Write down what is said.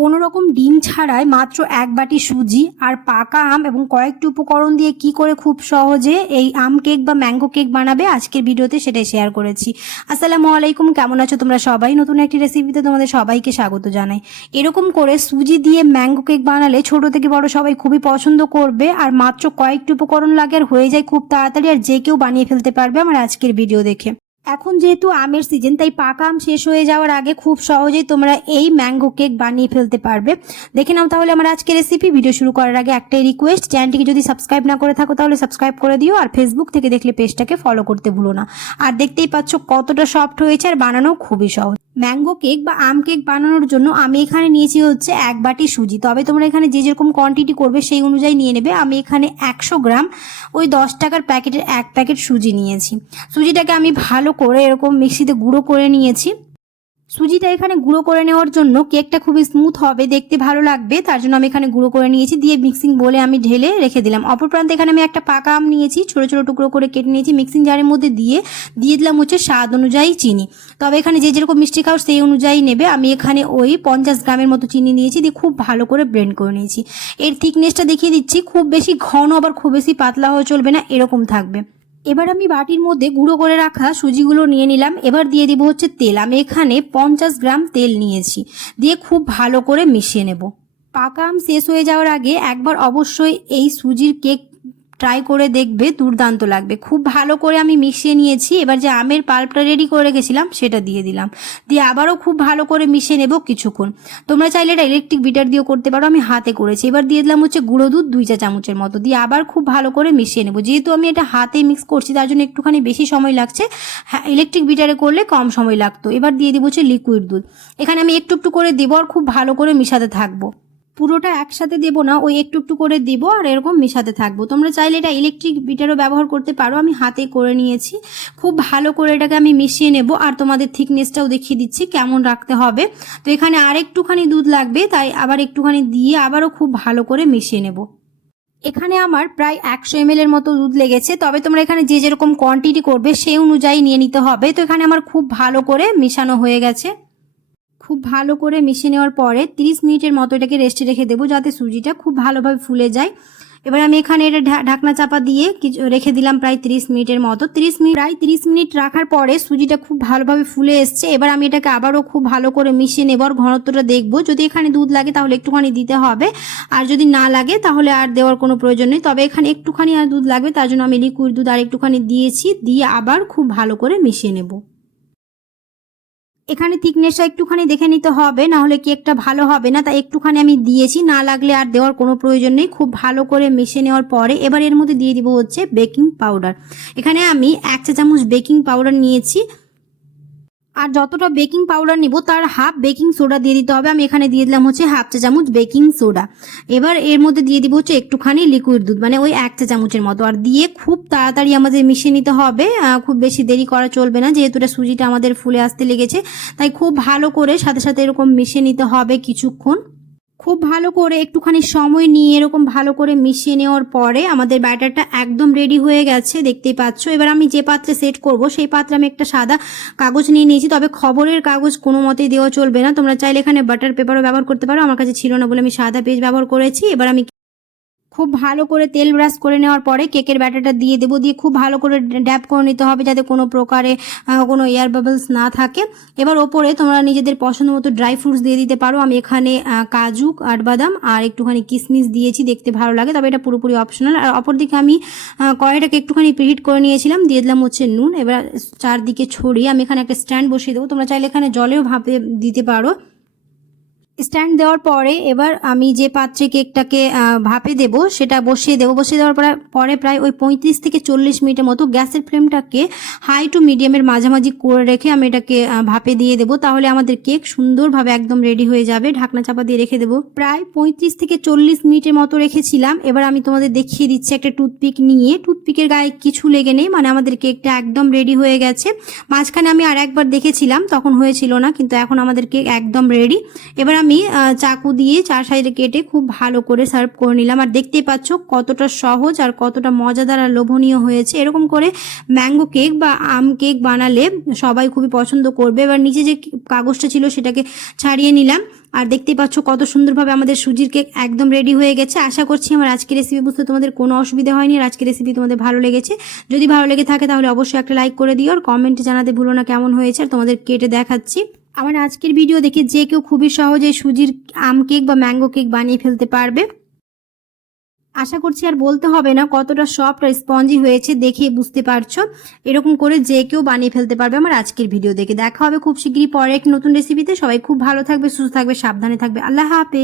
কোনো রকম ডিম ছাড়াই মাত্র এক বাটি সুজি আর পাকা আম এবং কয়েকটি উপকরণ দিয়ে কি করে খুব সহজে এই আম কেক বা ম্যাঙ্গো কেক বানাবে আজকের ভিডিওতে সেটাই শেয়ার করেছি। আসসালামু আলাইকুম, কেমন আছো তোমরা সবাই? নতুন একটি রেসিপিতে তোমাদের সবাইকে স্বাগত জানাই। এরকম করে সুজি দিয়ে ম্যাঙ্গো কেক বানালে ছোট থেকে বড় সবাই খুবই পছন্দ করবে আর মাত্র কয়েকটি উপকরণ লাগে আর হয়ে যায় খুব তাড়াতাড়ি আর যে কেউ বানিয়ে ফেলতে পারবে আমার আজকের ভিডিও দেখে। এখন যেহেতু আমের সিজন তাই পাকা আম শেষ হয়ে যাওয়ার আগে খুব সহজেই তোমরা এই ম্যাঙ্গো কেক বানিয়ে ফেলতে পারবে। দেখে নাও তাহলে আমার আজকে রেসিপি ভিডিও শুরু করার আগে একটাই রিকোয়েস্ট চ্যানেলটিকে যদি সাবস্ক্রাইব না করে থাকো তাহলে সাবস্ক্রাইব করে দিও আর ফেসবুক থেকে দেখলে পেজটাকে ফলো করতে ভুলো না। আর দেখতেই পাচ্ছ কতটা সফট হয়েছে আর বানানো খুবই সহজ। ম্যাঙ্গো কেক বা আম কেক বানানোর জন্য আমি এখানে নিয়েছি হচ্ছে এক বাটি সুজি। তবে তোমরা এখানে যে যেরকম কোয়ান্টিটি করবে সেই অনুযায়ী নিয়ে নেবে। আমি এখানে একশো গ্রাম ওই দশ টাকার প্যাকেটের এক প্যাকেট সুজি নিয়েছি। সুজিটাকে আমি ভালো করে এরকম মিক্সিতে গুঁড়ো করে নিয়েছি। সুজিটা এখানে গুঁড়ো করে নেওয়ার জন্য কেকটা খুবই স্মুথ হবে, দেখতে ভালো লাগবে। তার জন্য আমি এখানে গুঁড়ো করে নিয়েছি, দিয়ে মিক্সিং বলে আমি ঢেলে রেখে দিলাম। অপর প্রান্তে এখানে আমি একটা পাকা আম নিয়েছি, ছোটো ছোটো টুকরো করে কেটে নিয়েছি মিক্সিং জারের মধ্যে দিয়ে। দিয়ে দিলাম হচ্ছে স্বাদ অনুযায়ী চিনি। তবে এখানে যে যেরকম মিষ্টি খাও সেই অনুযায়ী নেবে। আমি এখানে ওই পঞ্চাশ গ্রামের মতো চিনি নিয়েছি, দিয়ে খুব ভালো করে ব্লেন্ড করে নিয়েছি। এর থিকনেসটা দেখিয়ে দিচ্ছি, খুব বেশি ঘন আবার খুব বেশি পাতলা হয়ে চলবে না, এরকম থাকবে। এবার আমি বাটির মধ্যে গুঁড়ো করে রাখা সুজিগুলো নিয়ে নিলাম। এবার দিয়ে দিব হচ্ছে তেল। আমি এখানে পঞ্চাশ গ্রাম তেল নিয়েছি। দিয়ে খুব ভালো করে মিশিয়ে নেব। পাকা আম শেষ হয়ে যাওয়ার আগে একবার অবশ্যই এই সুজির কেক ট্রাই করে দেখবে, দুর্দান্ত লাগবে। খুব ভালো করে আমি মিশিয়ে নিয়েছি। এবার যে আমের পাল্পটা রেডি করে রেখেছিলাম সেটা দিয়ে দিলাম। দিয়ে আবারও খুব ভালো করে মিশিয়ে নেব কিছুক্ষণ। তোমরা চাইলে এটা ইলেকট্রিক বিটার দিয়েও করতে পারো, আমি হাতে করেছি। এবার দিয়ে দিলাম হচ্ছে গুঁড়ো দুধ দুই চা চামচের মতো। দিয়ে আবার খুব ভালো করে মিশিয়ে নেব। যেহেতু আমি এটা হাতে মিক্স করছি, তার জন্য একটুখানি বেশি সময় লাগছে। হ্যাঁ ইলেকট্রিক বিটারে করলে কম সময় লাগতো। এবার দিয়ে দিব হচ্ছে লিকুইড দুধ। এখানে আমি একটু একটু করে দেবো আর খুব ভালো করে মিশাতে থাকব। পুরোটা একসাথে দেবো না, ওই একটু একটু করে দেবো আর এরকম মেশাতে থাকব। তোমরা চাইলে এটা ইলেকট্রিক বিটারও ব্যবহার করতে পারো, আমি হাতে করে নিয়েছি। খুব ভালো করে এটাকে আমি মিশিয়ে নেব আর তোমাদের থিকনেসটাও দেখিয়ে দিচ্ছি কেমন রাখতে হবে। তো এখানে আর একটুখানি দুধ লাগবে, তাই আবার একটুখানি দিয়ে আবারও খুব ভালো করে মিশিয়ে নেব। এখানে আমার প্রায় একশো এম এর মতো দুধ লেগেছে, তবে তোমরা এখানে যে যেরকম কোয়ান্টিটি করবে সেই অনুযায়ী নিয়ে নিতে হবে। তো এখানে আমার খুব ভালো করে মিশানো হয়ে গেছে। খুব ভালো করে মিশিয়ে নেওয়ার পরে 30 মিনিটের মতো এটাকে রেস্টে রেখে দেবো যাতে সুজিটা খুব ভালোভাবে ফুলে যায়। এবার আমি এখানে এটা ঢাকনা চাপা দিয়ে কিছু রেখে দিলাম প্রায় 30 মিনিটের মতো। 30 মিনিট প্রায় 30 মিনিট রাখার পরে সুজিটা খুব ভালোভাবে ফুলে এসছে। এবার আমি এটাকে আবারও খুব ভালো করে মিশিয়ে নেব। আর ঘনত্বটা দেখব। যদি এখানে দুধ লাগে তাহলে একটুখানি দিতে হবে। আর যদি না লাগে তাহলে আর দেওয়ার কোনো প্রয়োজন নেই। তবে এখানে একটুখানি আর দুধ লাগবে। তার জন্য আমি লিকুইড দুধ আর একটুখানি দিয়েছি। দিয়ে আবার খুব ভালো করে মিশিয়ে নেব। এখানে থিকনেসটা একটুখানি দেখে নিতে হবে না হলে কেকটা ভালো হবে না? তাই একটুখানি আমি দিয়েছি, না লাগলে আর দেওয়ার কোনো প্রয়োজন নেই। খুব ভালো করে মিশে নেওয়ার পরে এবার এর মধ্যে দিয়ে দিব হচ্ছে বেকিং পাউডার। এখানে আমি এক চা চামচ বেকিং পাউডার নিয়েছি। আর যতটা বেকিং পাউডার নিব, তার হাফ বেকিং সোডা দিয়ে দিতে হবে। আমি এখানে দিয়ে দিলাম হচ্ছে হাফ চা চামচ বেকিং সোডা। এবার এর মধ্যে দিয়ে দিব হচ্ছে একটুখানি লিকুইড দুধ মানে ওই এক চা চামচের মতো। আর দিয়ে খুব তাড়াতাড়ি আমাদের মিশিয়ে নিতে হবে। খুব বেশি দেরি করা চলবে না, যেহেতু এটা সুজিটা আমাদের ফুলে আসতে লেগেছে। তাই খুব ভালো করে সাথে সাথে এরকম মিশিয়ে নিতে হবে কিছুক্ষণ। খুব ভালো করে একটুখানি সময় নিয়ে, এরকম ভালো করে মিশিয়ে নেওয়ার পরে আমাদের ব্যাটারটা একদম রেডি হয়ে গেছে, দেখতেই পাচ্ছ। এবার আমি যে পাত্রে সেট করব, সেই পাত্রে আমি একটা সাদা কাগজ নিয়ে নিয়েছি। তবে খবরের কাগজ কোনো মতেই দেওয়া চলবে না। তোমরা চাইলে এখানে বাটার পেপারও ব্যবহার করতে পারো। আমার কাছে ছিল না বলে আমি সাদা পেজ ব্যবহার করেছি। এবার আমি খুব ভালো করে তেল ব্রাশ করে নেওয়ার পরে কেকের ব্যাটারটা দিয়ে দেবো। দিয়ে খুব ভালো করে ড্যাপ করে নিতে হবে যাতে কোনো প্রকারে কোনো এয়ার বাবলস না থাকে। এবার ওপরে তোমরা নিজেদের পছন্দ মতো ড্রাই ফ্রুটস দিয়ে দিতে পারো। আমি এখানে কাজু কাঠবাদাম আর একটুখানি কিশমিশ দিয়েছি, দেখতে ভালো লাগে, তবে এটা পুরোপুরি অপশনাল আর অপরদিকে আমি কড়াইটাকে একটুখানি প্রিহিট করে নিয়েছিলাম, দিয়ে দিলাম হচ্ছে নুন। এবার চারদিকে ছড়িয়ে আমি এখানে একটা স্ট্যান্ড বসিয়ে দেবো। তোমরা চাইলে এখানে জলেও ভাপে দিতে পারো। স্ট্যান্ড দেওয়ার পরে এবার আমি যে পাত্রে কেকটাকে ভাপে দেব, সেটা বসিয়ে দেবো। বসিয়ে দেওয়ার পরে পরে প্রায় ওই পঁয়ত্রিশ থেকে চল্লিশ মিনিটের মতো গ্যাসের ফ্লেমটাকে হাই টু মিডিয়ামের মাঝামাঝি করে রেখে আমি এটাকে ভাপে দিয়ে দেবো। তাহলে আমাদের কেক সুন্দরভাবে একদম রেডি হয়ে যাবে। ঢাকনা চাপা দিয়ে রেখে দেবো। প্রায় পঁয়ত্রিশ থেকে চল্লিশ মিনিটের মতো রেখেছিলাম। এবার আমি তোমাদের দেখিয়ে দিচ্ছি একটা টুথপিক নিয়ে। টুথপিকের গায়ে কিছু লেগে নেই মানে আমাদের কেকটা একদম রেডি হয়ে গেছে। মাঝখানে আমি আর একবার দেখেছিলাম, তখন হয়েছিল না, কিন্তু এখন আমাদের কেক একদম রেডি এবার আমি আমি চাকু দিয়ে চার সাইডে কেটে খুব ভালো করে সার্ভ করে নিলাম। আর দেখতেই পাচ্ছ কতটা সহজ আর কতটা মজাদার আর লোভনীয় হয়েছে। এরকম করে ম্যাঙ্গো কেক বা আম কেক বানালে সবাই খুবই পছন্দ করবে। এবার নিচে যে কাগজটা ছিল সেটাকে ছাড়িয়ে নিলাম। আর দেখতেই পাচ্ছ কত সুন্দরভাবে আমাদের সুজির কেক একদম রেডি হয়ে গেছে। আশা করছি আমার আজকের রেসিপি বুঝতে তোমাদের কোনো অসুবিধা হয়নি। আর আজকের রেসিপি তোমাদের ভালো লেগেছে। যদি ভালো লেগে থাকে তাহলে অবশ্যই একটা লাইক করে দিও। আর কমেন্টে জানাতে ভুলো না কেমন হয়েছে। আর তোমাদের কেটে দেখাচ্ছি। আমার আজকের ভিডিও দেখে যে কেউ খুবই সহজে সুজির আম কেক বা ম্যাঙ্গো কেক বানিয়ে ফেলতে পারবে। আশা করছি আর বলতে হবে না কতটা সফট আর স্পঞ্জি হয়েছে দেখে বুঝতে পারছ। এরকম করে যে কেউ বানিয়ে ফেলতে পারবে আমার আজকের ভিডিও দেখে। দেখা হবে খুব শীঘ্রই পরে এক নতুন রেসিপিতে সবাই খুব ভালো থাকবে, সুস্থ থাকবে, সাবধানে থাকবে। আল্লাহ হাফেজ।